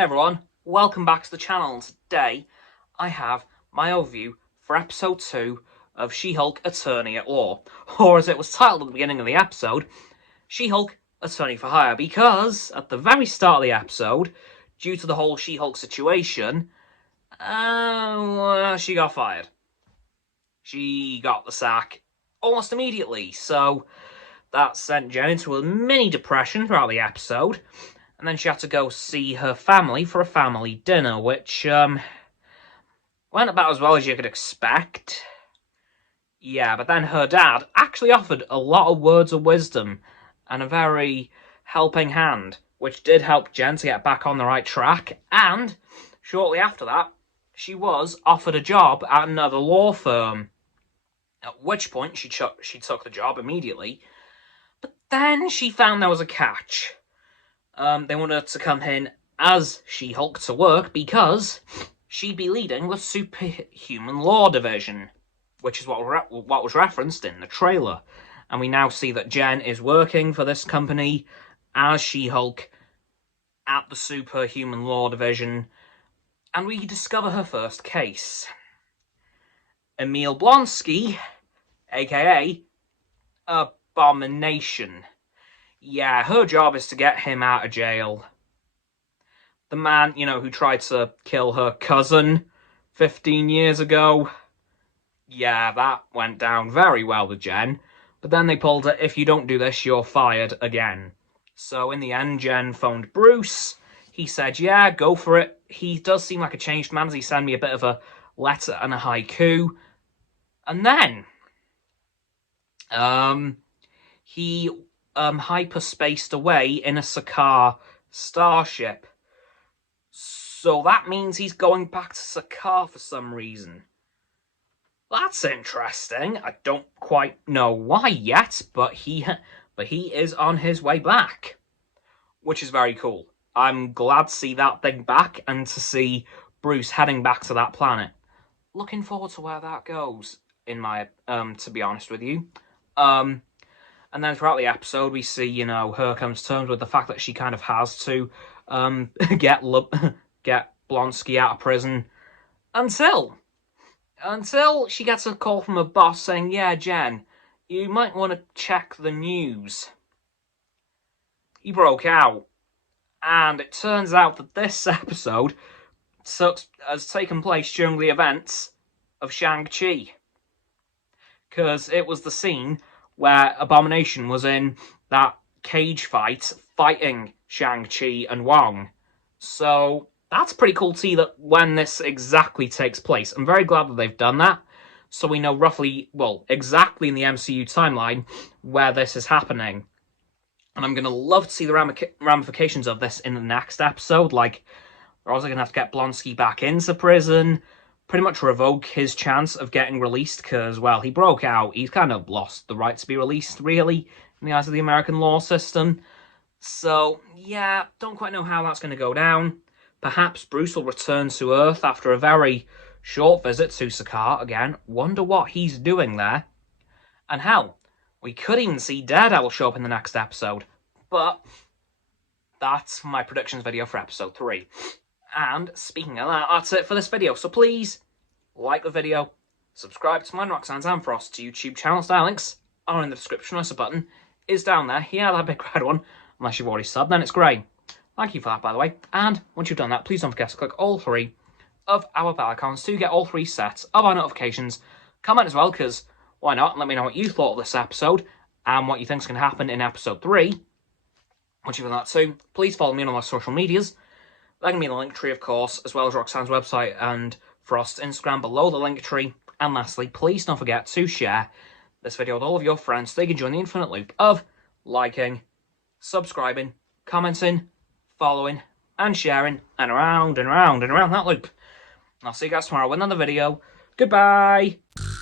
Hey everyone, welcome back to the channel, and today I have my overview for episode 2 of She-Hulk Attorney at Law, or as it was titled at the beginning of the episode, She-Hulk Attorney for Hire, because at the very start of the episode, due to the whole She-Hulk situation, she got fired. She got the sack almost immediately, so that sent Jen into a mini depression throughout the episode. And then she had to go see her family for a family dinner, which went about as well as you could expect. Yeah, but then her dad actually offered a lot of words of wisdom and a very helping hand, which did help Jen to get back on the right track. And shortly after that, she was offered a job at another law firm, at which point she took the job immediately. But then she found there was a catch. They wanted her to come in as She-Hulk to work because she'd be leading the Superhuman Law Division, which is what was referenced in the trailer. And we now see that Jen is working for this company as She-Hulk at the Superhuman Law Division, and we discover her first case. Emil Blonsky, aka Abomination. Yeah, her job is to get him out of jail. The man, who tried to kill her cousin 15 years ago. Yeah, that went down very well with Jen. But then they pulled her, if you don't do this, you're fired again. So in the end, Jen phoned Bruce. He said, yeah, go for it. He does seem like a changed man, as he sent me a bit of a letter and a haiku. And then, he hyperspaced away in a Sakaar starship. So that means he's going back to Sakaar for some reason. That's interesting. I don't quite know why yet, but he is on his way back, which is very cool. I'm glad to see that thing back and to see Bruce heading back to that planet. Looking forward to where that goes, to be honest with you. And then throughout the episode, we see, her come to terms with the fact that she kind of has to get Blonsky out of prison until she gets a call from her boss saying, yeah, Jen, you might want to check the news. He broke out. And it turns out that this episode has taken place during the events of Shang-Chi. Because it was the scene where Abomination was in that cage fight fighting Shang-Chi and Wong. So that's pretty cool to see that when this exactly takes place. I'm very glad that they've done that, so we know exactly in the MCU timeline where this is happening. And I'm going to love to see the ramifications of this in the next episode. Like, they're also going to have to get Blonsky back into prison, pretty much revoke his chance of getting released because, he broke out. He's kind of lost the right to be released, really, in the eyes of the American law system. So, yeah, don't quite know how that's going to go down. Perhaps Bruce will return to Earth after a very short visit to Sakaar again. Wonder what he's doing there. And hell, we could even see Daredevil show up in the next episode. But that's my predictions video for episode 3. And speaking of that, that's it for this video. So please, like the video, subscribe to my Roxanne's and Frost's YouTube channels. Their links are in the description. The sub button is down there. Yeah, that big red one. Unless you've already subbed, then it's grey. Thank you for that, by the way. And once you've done that, please don't forget to click all 3 of our bell icons to get all 3 sets of our notifications. Comment as well, because why not? Let me know what you thought of this episode and what you think's going to happen in episode 3. Once you've done that too, please follow me on all my social medias. They're going to be in the link tree, of course, as well as Roxanne's website and Frost's Instagram below the link tree. And lastly, please don't forget to share this video with all of your friends so they can join the infinite loop of liking, subscribing, commenting, following, and sharing, and around and around and around that loop. I'll see you guys tomorrow with another video. Goodbye!